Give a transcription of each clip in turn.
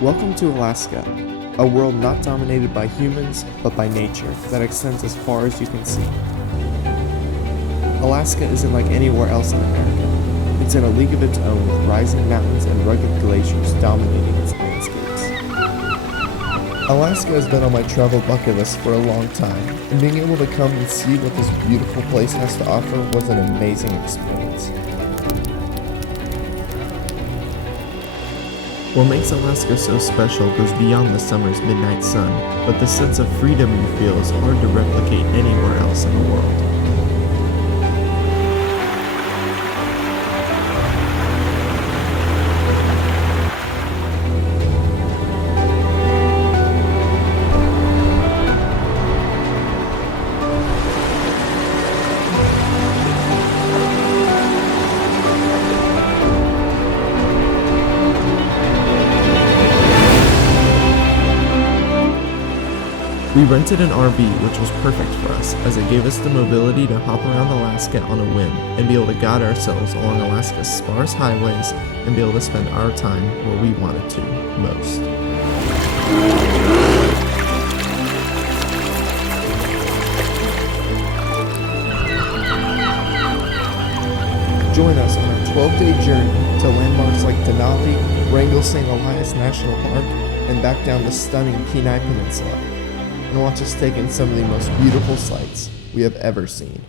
Welcome to Alaska, a world not dominated by humans, but by nature, that extends as far as you can see. Alaska isn't like anywhere else in America. It's in a league of its own, with rising mountains and rugged glaciers dominating its landscapes. Alaska has been on my travel bucket list for a long time, and being able to come and see what this beautiful place has to offer was an amazing experience. What makes Alaska so special goes beyond the summer's midnight sun, but the sense of freedom you feel is hard to replicate anywhere else in the world. We rented an RV, which was perfect for us, as it gave us the mobility to hop around Alaska on a whim and be able to guide ourselves along Alaska's sparse highways and be able to spend our time where we wanted to most. Join us on our 12-day journey to landmarks like Denali, Wrangell St. Elias National Park, and back down the stunning Kenai Peninsula, and watch us take in some of the most beautiful sights we have ever seen.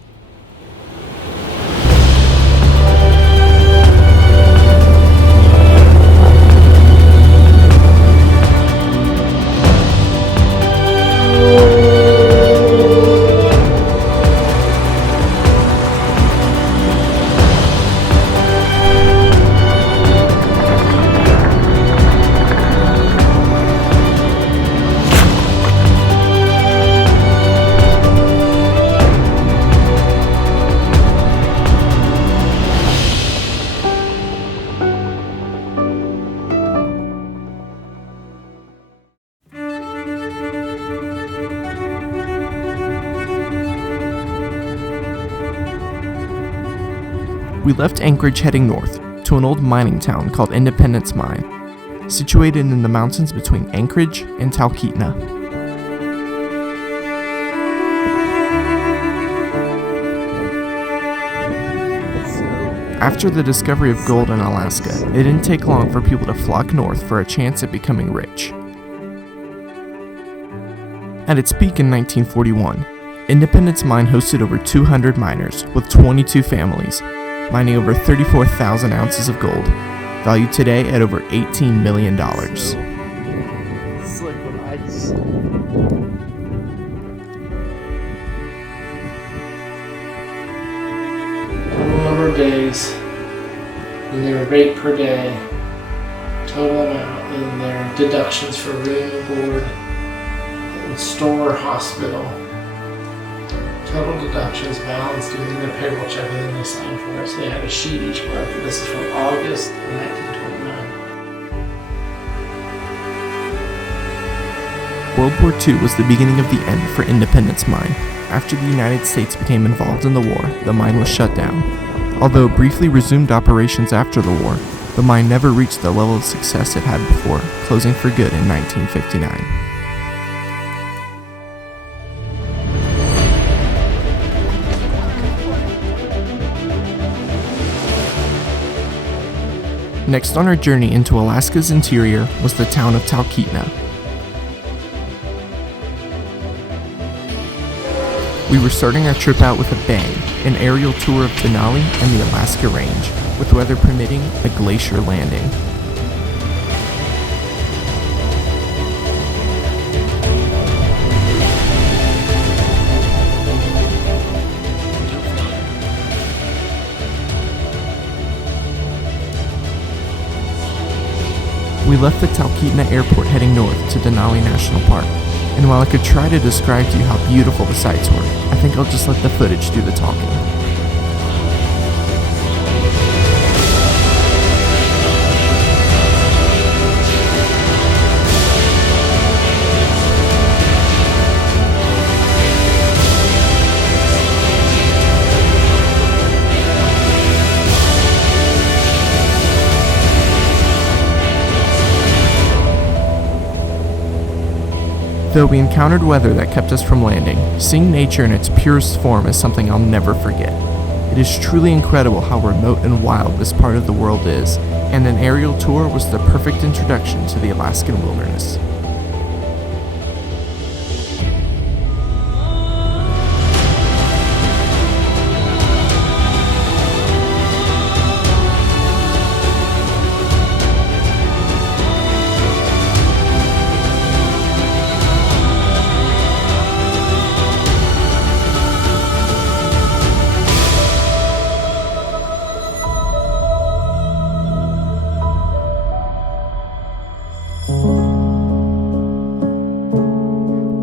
We left Anchorage heading north to an old mining town called Independence Mine, situated in the mountains between Anchorage and Talkeetna. After the discovery of gold in Alaska, it didn't take long for people to flock north for a chance at becoming rich. At its peak in 1941, Independence Mine hosted over 200 miners with 22 families, mining over 34,000 ounces of gold, valued today at over $18 million. It's like when ice. Number of days, and their rate per day, total amount, and their deductions for room and board, and store, hospital. Total deductions, balance, doing their payroll check, and then they signed for it. So they had a sheet each month. This is from August of 1929. World War II was the beginning of the end for Independence Mine. After the United States became involved in the war, the mine was shut down. Although it briefly resumed operations after the war, the mine never reached the level of success it had before, closing for good in 1959. Next on our journey into Alaska's interior was the town of Talkeetna. We were starting our trip out with a bang, an aerial tour of Denali and the Alaska Range, with weather permitting, a glacier landing. We left the Talkeetna airport heading north to Denali National Park, and while I could try to describe to you how beautiful the sights were, I think I'll just let the footage do the talking. Though we encountered weather that kept us from landing, seeing nature in its purest form is something I'll never forget. It is truly incredible how remote and wild this part of the world is, and an aerial tour was the perfect introduction to the Alaskan wilderness.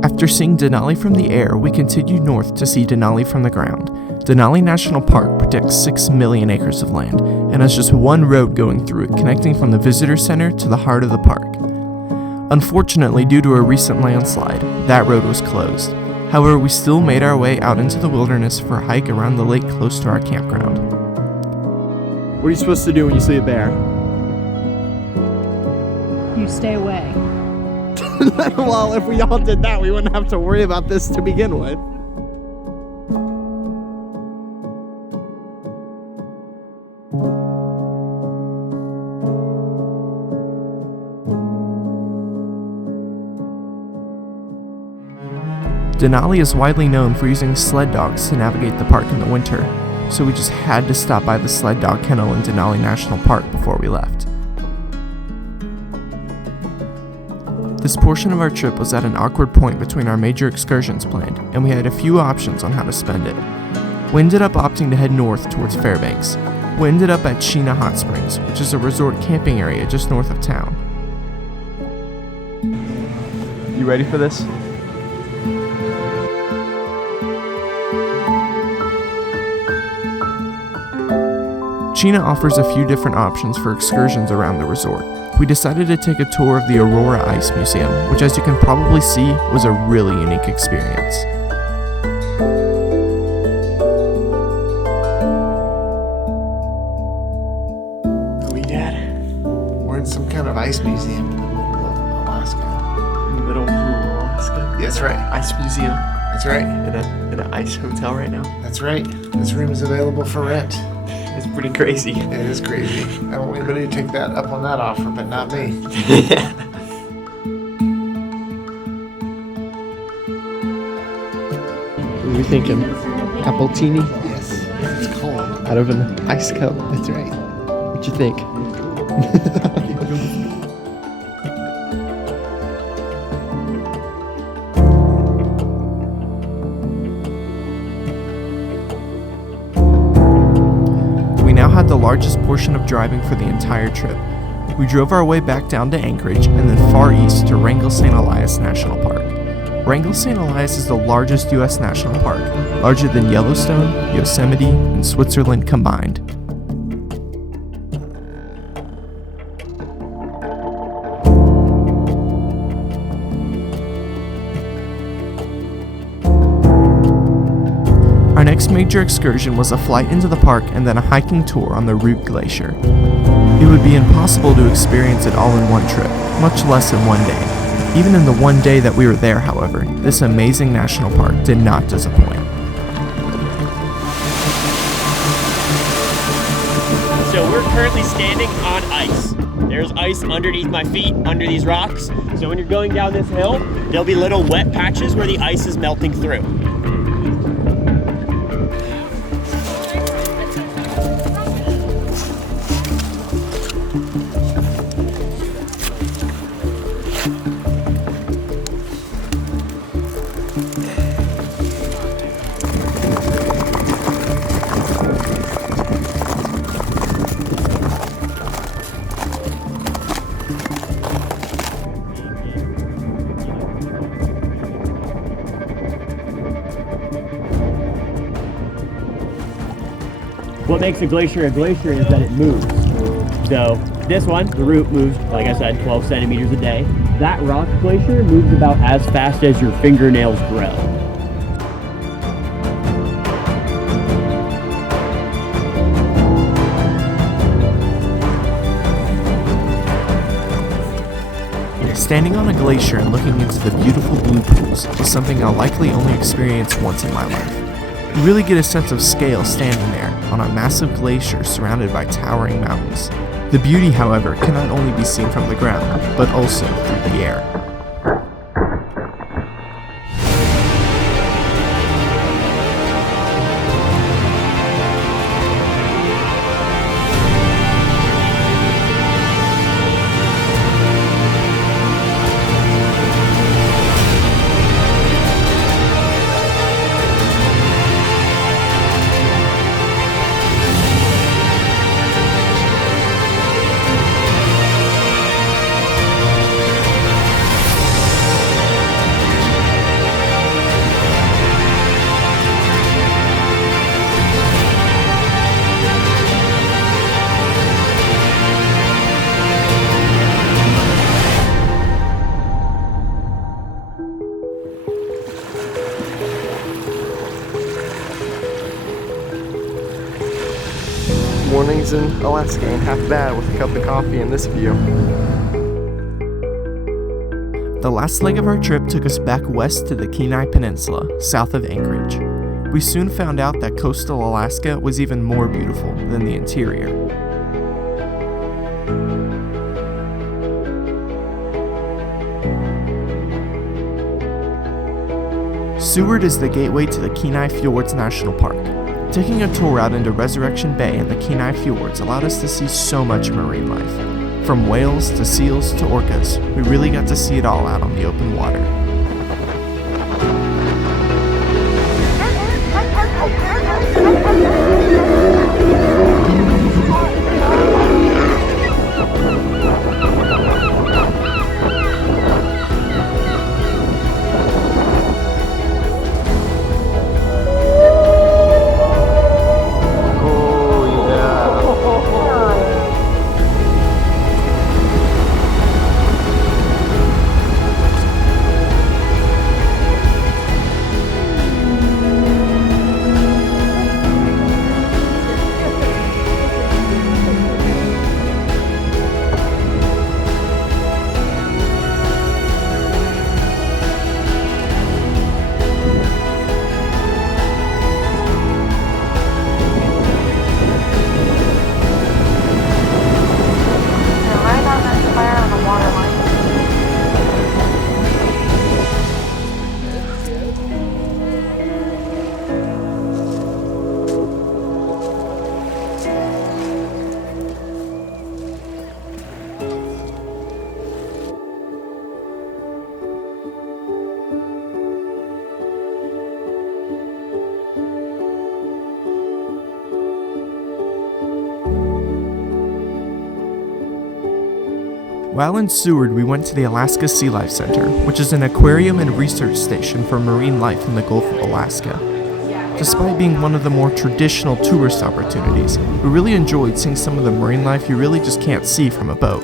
After seeing Denali from the air, we continued north to see Denali from the ground. Denali National Park protects 6 million acres of land and has just one road going through it, connecting from the visitor center to the heart of the park. Unfortunately, due to a recent landslide, that road was closed. However, we still made our way out into the wilderness for a hike around the lake close to our campground. What are you supposed to do when you see a bear? You stay away. Well, if we all did that, we wouldn't have to worry about this to begin with. Denali is widely known for using sled dogs to navigate the park in the winter, so we just had to stop by the sled dog kennel in Denali National Park before we left. This portion of our trip was at an awkward point between our major excursions planned, and we had a few options on how to spend it. We ended up opting to head north towards Fairbanks. We ended up at Sheena Hot Springs, which is a resort camping area just north of town. You ready for this? Sheena offers a few different options for excursions around the resort. We decided to take a tour of the Aurora Ice Museum, which, as you can probably see, was a really unique experience. Are we, Dad? We're in some kind of ice museum in the middle of Alaska. In the middle of Alaska. That's right. Ice museum. That's right. In an ice hotel right now. That's right. This room is available for rent. It's pretty crazy. It is crazy. I don't want anybody to take that up on that offer, but not me. What are we thinking? Appletini Yes. It's cold. out of an ice cup. That's right. What you think? We now had the largest portion of driving for the entire trip. We drove our way back down to Anchorage and then far east to Wrangell St. Elias National Park. Wrangell St. Elias is the largest U.S. national park, larger than Yellowstone, Yosemite, and Switzerland combined. Our next major excursion was a flight into the park and then a hiking tour on the Root Glacier. It would be impossible to experience it all in one trip, much less in one day. Even in the one day that we were there, however, this amazing national park did not disappoint. So we're currently standing on ice. There's ice underneath my feet, under these rocks. So when you're going down this hill, there'll be little wet patches where the ice is melting through. What makes a glacier is that it moves. So this one, the root moves, like I said, 12 centimeters a day. That rock glacier moves about as fast as your fingernails grow. Standing on a glacier and looking into the beautiful blue pools is something I'll likely only experience once in my life. You really get a sense of scale standing there on a massive glacier surrounded by towering mountains. The beauty, however, cannot only be seen from the ground, but also through the air. Mornings in Alaska ain't half bad with a cup of coffee and this view. The last leg of our trip took us back west to the Kenai Peninsula, south of Anchorage. We soon found out that coastal Alaska was even more beautiful than the interior. Seward is the gateway to the Kenai Fjords National Park. Taking a tour out into Resurrection Bay and the Kenai Fjords allowed us to see so much marine life. From whales to seals to orcas, we really got to see it all out on the open water. While in Seward, we went to the Alaska Sea Life Center, which is an aquarium and research station for marine life in the Gulf of Alaska. Despite being one of the more traditional tourist opportunities, we really enjoyed seeing some of the marine life you really just can't see from a boat.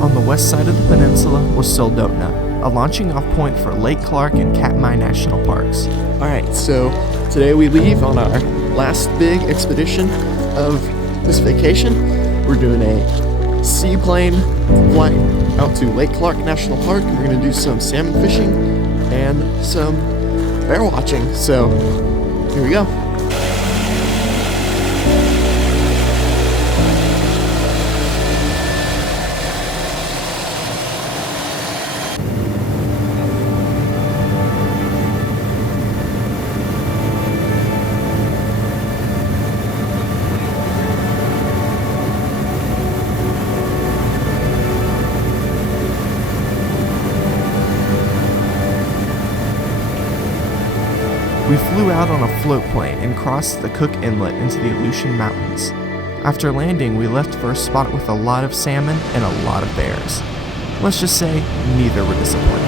On the west side of the peninsula was Soldotna, a launching off point for Lake Clark and Katmai National Parks. Alright, so today we leave on our last big expedition of this vacation. We're doing a seaplane flight out to Lake Clark National Park, and we're going to do some salmon fishing and some bear watching. So, here we go. We flew out on a float plane and crossed the Cook Inlet into the Aleutian Mountains. After landing, we left for a spot with a lot of salmon and a lot of bears. Let's just say, neither were disappointing.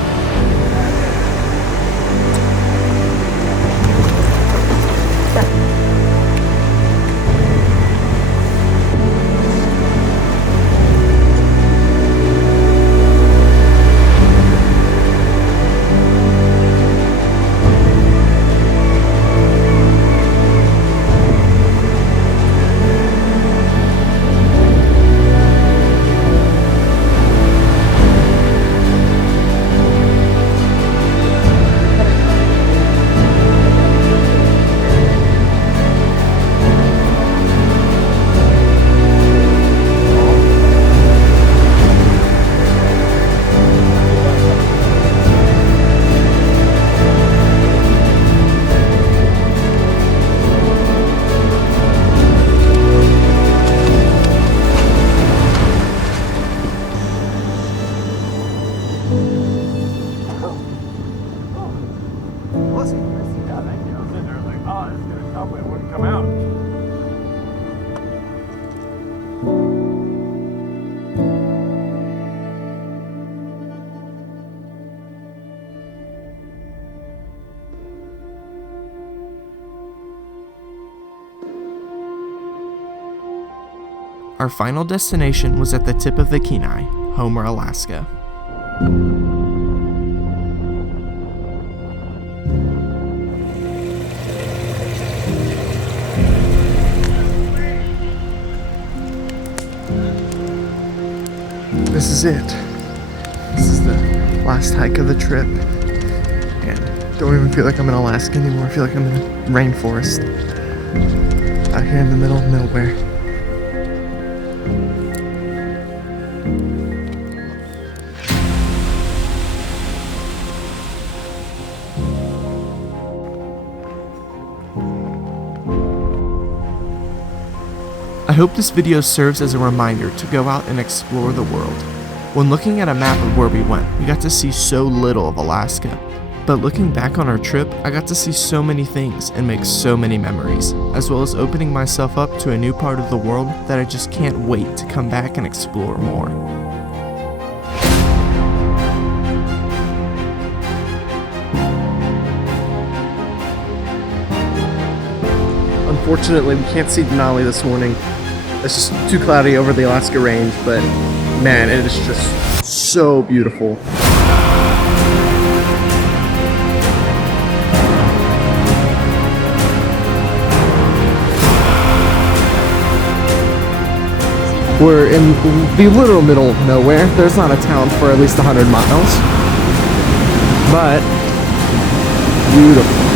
awesome. Yeah, thank you. I was sitting there like, oh, this is gonna come, but it wouldn't come out. Our final destination was at the tip of the Kenai, Homer, Alaska. This is it. This is the last hike of the trip. And don't even feel like I'm in Alaska anymore. I feel like I'm in a rainforest. Out here in the middle of nowhere. I hope this video serves as a reminder to go out and explore the world. When looking at a map of where we went, we got to see so little of Alaska. But looking back on our trip, I got to see so many things and make so many memories, as well as opening myself up to a new part of the world that I just can't wait to come back and explore more. Unfortunately, we can't see Denali this morning. It's just too cloudy over the Alaska Range, but man, it is just so beautiful. We're in the literal middle of nowhere. There's not a town for at least 100 miles. But beautiful.